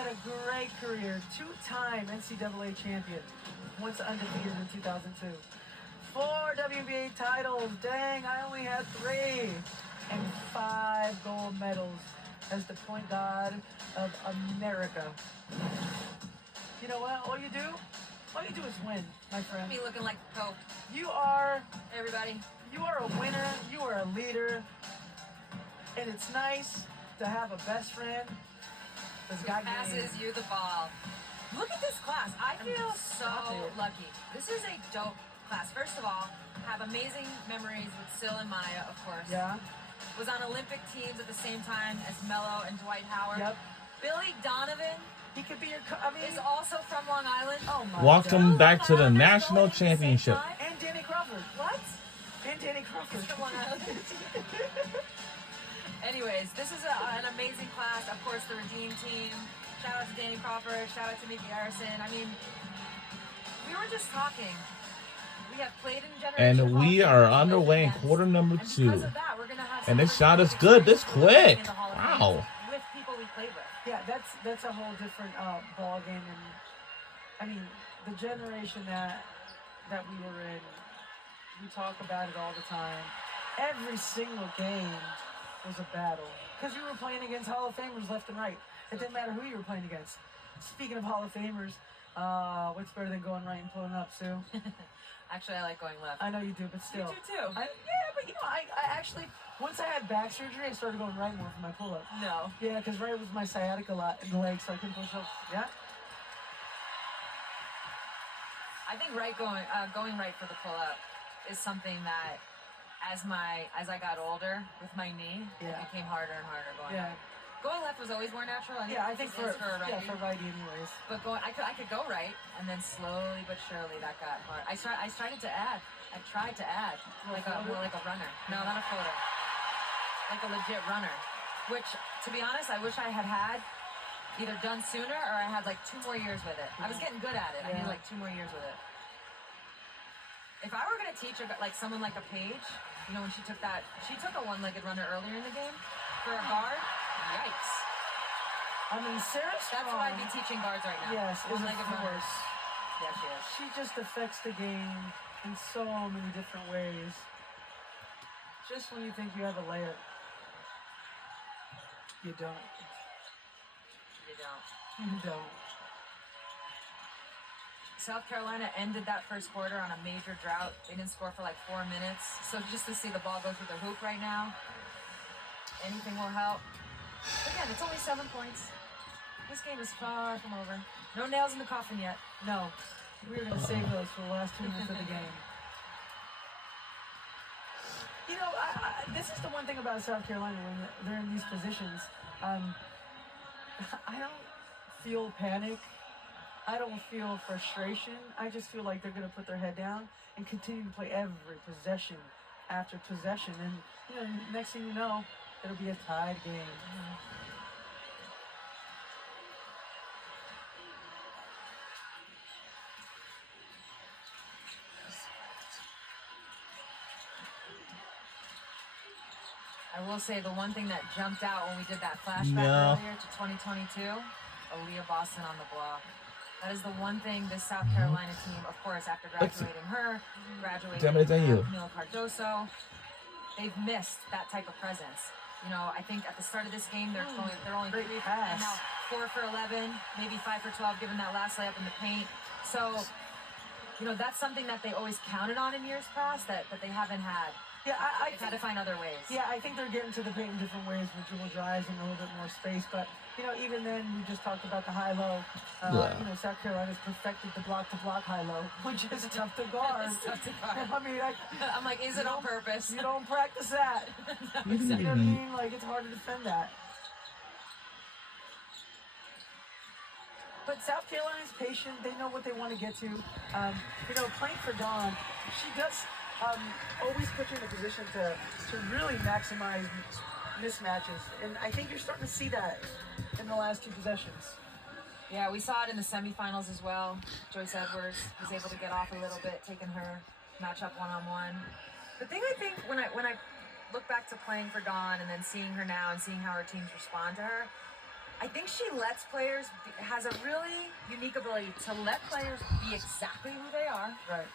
had a great career, two-time NCAA champion, once undefeated in 2002. 4 WNBA titles, dang, I only had 3. And 5 gold medals as the point guard of America. You know what? All you do is win, my friend. Me looking like the Pope. You are, Everybody. you are a winner, you are a leader, and it's nice to have a best friend that's got Passes game. you the ball. Look at this class. I feel so it. lucky. This is a dope class. First of all, have amazing memories with Syl and Maya, of course. Yeah. Was on Olympic teams at the same time as Melo and Dwight Howard. Yep. Billy Donovan He could be your. is also from Long Island. Oh my Welcome God. back to the Long Islanders national going at the same championship. time? And Danny Crawford. What? And Danny Crawford. He's from Long Island. Anyways, this is an amazing class. Of course, the Redeem team. Shout out to Danny Crawford. Shout out to Mickey Harrison. I mean, we were just talking. We have played in generation. And we are underway in quarter number And 2. because of that, we're gonna have And some this shot is really good. This exciting quick. in the Hall of Wow. Fame with people we played with. Yeah, that's a whole different ball game, and I mean the generation that we were in, we talk about it all the time. Every single game was a battle because you were playing against Hall of Famers left and right. It didn't matter who you were playing against. Speaking of Hall of Famers, what's better than going right and pulling up, Sue? Actually, I like going left. I know you do, but still. You do too. Yeah, but you know, I actually, once I had back surgery, I started going right more for my pull-up. No. Yeah, because right was my sciatica a lot in the legs, so I couldn't push up. Yeah. I think going right for the pull up is something that as I got older with my knee, Yeah. it became harder and harder going Yeah. right. Going left was always more natural. Yeah, I think it is for a righty. for righty anyways. But I could go right, and then slowly but surely that got hard. I tried to add like more like a runner. No, not a floater. Like a legit runner. Which, to be honest, I wish I had either done sooner or I had like 2 more years with it. I was getting good at it. I Yeah. need like 2 more years with it. If I were gonna teach like someone like a Paige, you know, when she took a one-legged runner earlier in the game for a guard. Yikes. I mean, Sarah Strong. That's what I'd be teaching guards right now. Yes, is a one-legged runners. force. Yeah, she is. She just affects the game in so many different ways. Just when you think you have a layup, you don't. You don't. You don't. South Carolina ended that first quarter on a major drought. They didn't score for like 4 minutes. So just to see the ball go through the hoop right now, anything will help. Again, it's only 7 points. This game is far from over. No nails in the coffin yet. No, we were gonna save those for the last 2 minutes of the game. You know, this is the one thing about South Carolina when they're in these positions. I don't feel panic. I don't feel frustration. I just feel like they're going to put their head down and continue to play every possession after possession. And, you know, next thing you know, it'll be a tied game. I will say the one thing that jumped out when we did that flashback earlier to 2022, Aaliyah Boston on the block. That is the one thing this South Carolina team, of course, after graduating Camila Cardoso, they've missed that type of presence. You know, I think at the start of this game, they're only 3 and now 4 for 11, maybe 5 for 12, given that last layup in the paint. So, you know, that's something that they always counted on in years past that they haven't had. Yeah, They've had to find other ways. Yeah, I think they're getting to the paint in different ways with dribble drives and a little bit more space. But, you know, even then, we just talked about the high-low. You know, South Carolina's perfected the block-to-block high-low, which is tough to guard. It's tough to guard. I mean, I'm like, is it on purpose? You don't practice that. No, You know what I mean? Like, it's hard to defend that. But South Carolina's patient. They know what they want to get to. You know, playing for Dawn, she does always put you in a position to really maximize mismatches. And I think you're starting to see that in the last 2 possessions. Yeah, we saw it in the semifinals as well. Joyce Edwards was able to get off a little bit, taking her matchup one-on-one. The thing I think when I look back to playing for Dawn and then seeing her now and seeing how her teams respond to her, I think she lets players has a really unique ability to let players be exactly who they are, Right.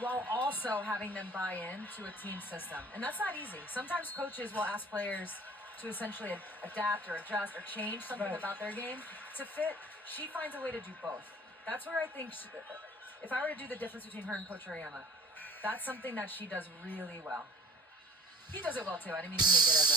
while also having them buy in to a team system. And that's not easy. Sometimes coaches will ask players to essentially adapt or adjust or change something Right. about their game to fit. She finds a way to do both. That's where I think, if I were to do the difference between her and Coach Ariyama, that's something that she does really well. He does it well too. I didn't mean to make it as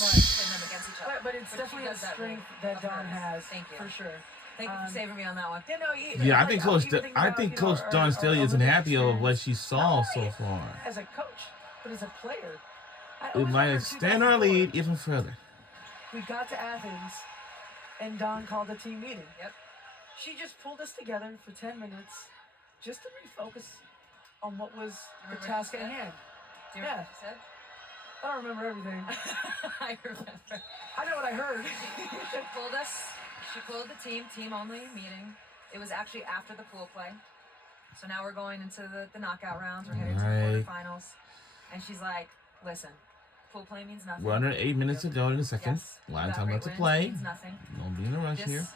a putting them against each other. But it's she definitely a does that strength really that Don well. has. Thank you. For sure. Thank you for saving me on that one. You know, Yeah, I like, think I'm Coach. even thinking I about, think you know, Coach Don Staley isn't limited happy of what experience. she saw Not so only far. as a coach, but as a player. I It always might remember extend our 2004, lead even further. We got to Athens, and Don called a team meeting. Yep. She just pulled us together for 10 minutes just to refocus on what was the Remember what task she at said? hand. Do you remember what she said? I don't remember everything. I remember. I know what I heard. She pulled the team only meeting. It was actually after the pool play. So now we're going into the knockout rounds. We're headed to the quarterfinals. And she's like, listen, pool play means nothing. We're under 8 minutes to go in a second. Yes, A lot of without time left great to wins play. means nothing. Don't be in a rush This here.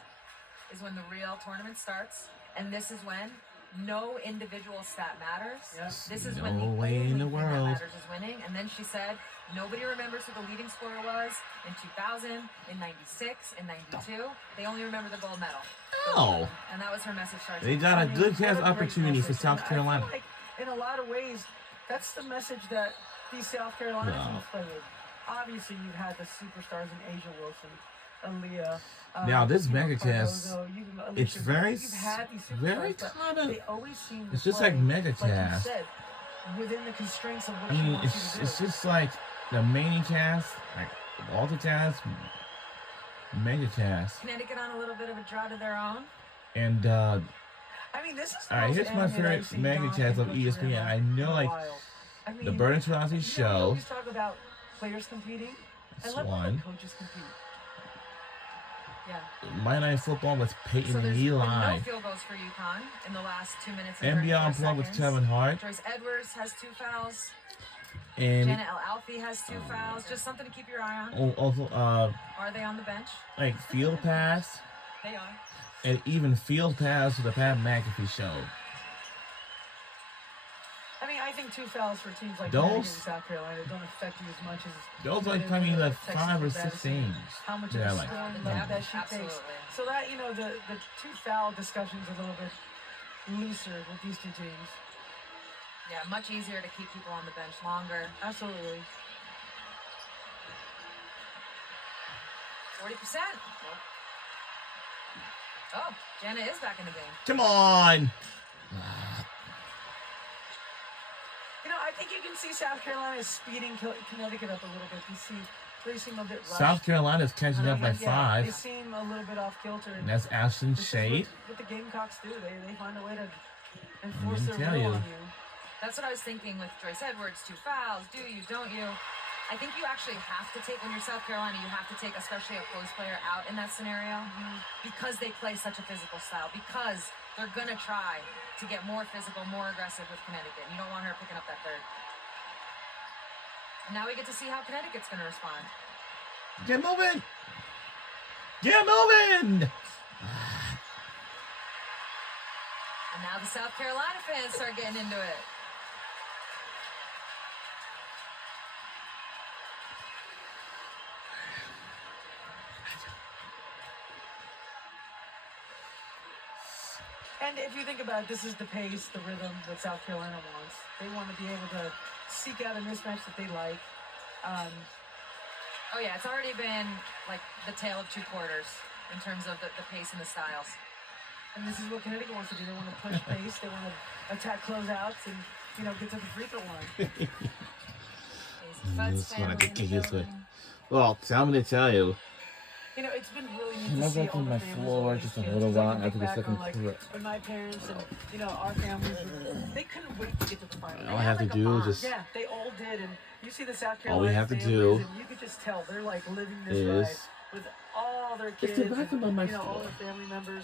is when the real tournament starts. And this is when no individual stat matters. Yep. This is No when the way in only the thing that world. matters is winning. And then she said, nobody remembers who the leading scorer was in 2000, in 96, in 92. They only remember the gold medal. Oh, And that was her message. they got a good what chance a great opportunity for message. South And Carolina. I feel like in a lot of ways, that's the message that these South Carolina No. teams play with. Obviously, you've had the superstars in Asia Wilson, Aaliyah. Now, this you know, Megacast, Cardozo, it's Alicia very, You've had these very superstars, but kind of. they always seem to It's just play, like Megacast. you said, within the constraints of what I she mean, wants you to do. it's just like the main cast, like Alta cast, Mega cast, Connecticut on a little bit of a drought of their own. and I mean, this is the alright, most here's my animated favorite I've seen Mega Don cast and of Coach ESPN. Ariyama I know, in a like, while. I the mean, Burton Rossi we show, always talk about players competing, and let Swan, the coaches compete. Yeah. Monday Night Football with Peyton So and there's been no Eli, field goals for UConn in the last 2 minutes and NBA 34 Unplugged with seconds. Kevin Hart, Joyce Edwards has 2 fouls. and Janet El Alfie has 2 fouls. Just something to keep your eye on. also Are they on the bench? like Field Pass, They are. and even Field Pass to the Pat McAfee show. I mean, I think 2 fouls for teams like Those- Connecticut and South Carolina don't affect you as much as Those you like know, probably like Texas 5 or and 6 Madison, games. how much Yeah, of a like, scoring no. load that she Absolutely. takes. So that, you know, the 2 foul discussion's a little bit looser with these 2 teams. Yeah, much easier to keep people on the bench longer. Absolutely. 40%. Oh, Jenna is back in the game. Come on! You know, I think you can see South Carolina speeding Connecticut up a little bit. They seem a bit rushed. South Carolina's catching up by Yeah, they 5, seem a little bit off kilter. and that's Ashton This is Shade. what the Gamecocks do. They find a way to enforce me their tell will you. on you. That's what I was thinking with Joyce Edwards. 2 fouls. Do you, don't you? I think you actually have to take, when you're South Carolina, you have to take especially a post player out in that scenario because they play such a physical style, because they're going to try to get more physical, more aggressive with Connecticut. You don't want her picking up that third. And now we get to see how Connecticut's going to respond. Get moving! Get moving! And now the South Carolina fans start getting into it. And if you think about it, this is the pace, the rhythm that South Carolina wants. They want to be able to seek out a mismatch that they like. Oh yeah, it's already been like the tale of 2 quarters in terms of the pace and the styles. And this is what Connecticut wants to do. They want to push pace. They want to attack closeouts and, you know, get to the free throw line. Fud's Just wanna family get in the used to it. building. Well, tell me to tell you. You know, it's been really neat Can to I see go all on the my families floor of these just a kids. little It's like while I think after this back on, second like, clip? when my parents and, you know, our families, they couldn't wait to get to the final. All They I had have to like a do is bond. just Yeah, they all did. And you see the South All we Carolina have to families, do and you could just tell they're like living this is right with all their It's kids the back and, of my you know, all floor. their family members.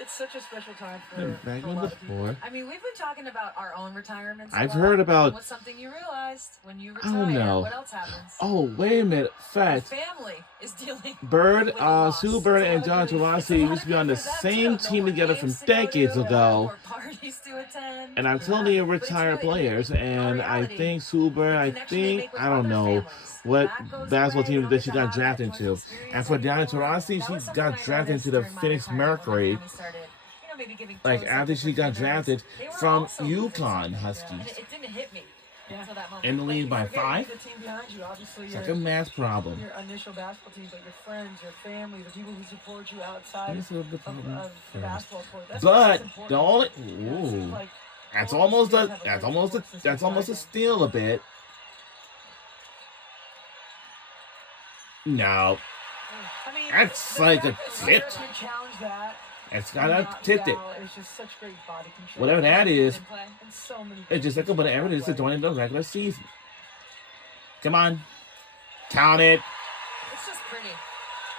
It's such a special time for, They're back for a on lot the of people. floor. I mean, we've been talking about our own retirements. I've a lot. heard about- What's something you realized when you I retire? don't know. What else happens? Oh, wait a minute. Your Fact. family is dealing. Bird, with a loss. Sue Bird and It's a John lot of grief. Taurasi used to be on the It's a lot of same grief for that, team too. together No from more games to go decades to, ago. no more parties to attend. And I'm telling you, But it's retired really players, and I reality, think Sue Bird, the I connection they think, make with I don't other know families. what That goes basketball away. team They that don't she get to got have drafted that into. much experience And for Diana anymore. Taurasi, That she was something got I drafted noticed into the during my Phoenix retirement when my Mercury, family started, maybe giving like toes after up she with got different drafted They were from also moving UConn something. Huskies. And it didn't hit me Yeah. until that moment. In the lead by You forget 5. The team behind you, obviously, It's your, like a math problem. your initial basketball team, but your friends, your family, the people who support you outside Here's a little bit of of the first. basketball court. That's But what's important. the only You know, it seems ooh, like that's all the almost schools a have that's great almost a support system that's almost a behind them. steal a bit. No, I mean, That's the like a fact that tip. To challenge that, it's and gotta not tip it. foul is just such great body control. Whatever that is, Didn't play. And so many. it's just like a whatever it is to join the regular season. Come on, count it. It's just pretty.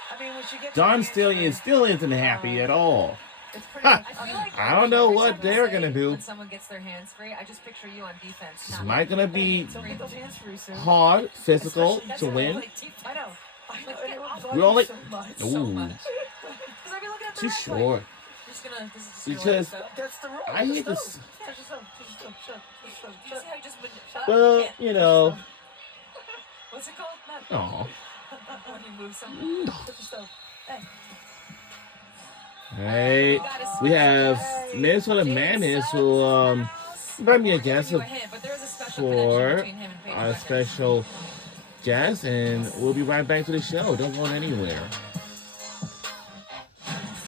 I mean, when she gets Don her still isn't happy at all. it's pretty. Ha! I feel like I don't know every what time you they're say gonna do. When someone gets their hands free, I just picture you on defense. It's not not gonna be So get those hands free soon. hard, physical Especially- to win. Like defense. I know. I know. And it would bug We're you only- so much. So Ooh, much. Because I'd be looking at the too ref short. Like, this is just Because- gonna let us go. That's the rule. I hate Just this- don't. Touch yourself. Touch yourself. Shut. You Shut. see Shut. how you just went, Well, you can't. you know. What's it called? Not Oh, when you move something. Touch yourself. Hey. hey, You gotta we see have it. Minnesota James Madness Suggs who in the house. invite me a We're gonna guest give you a hint, but there is a special connection for between him and Paige our Beckers. special guest, and we'll be right back to the show. Don't go anywhere.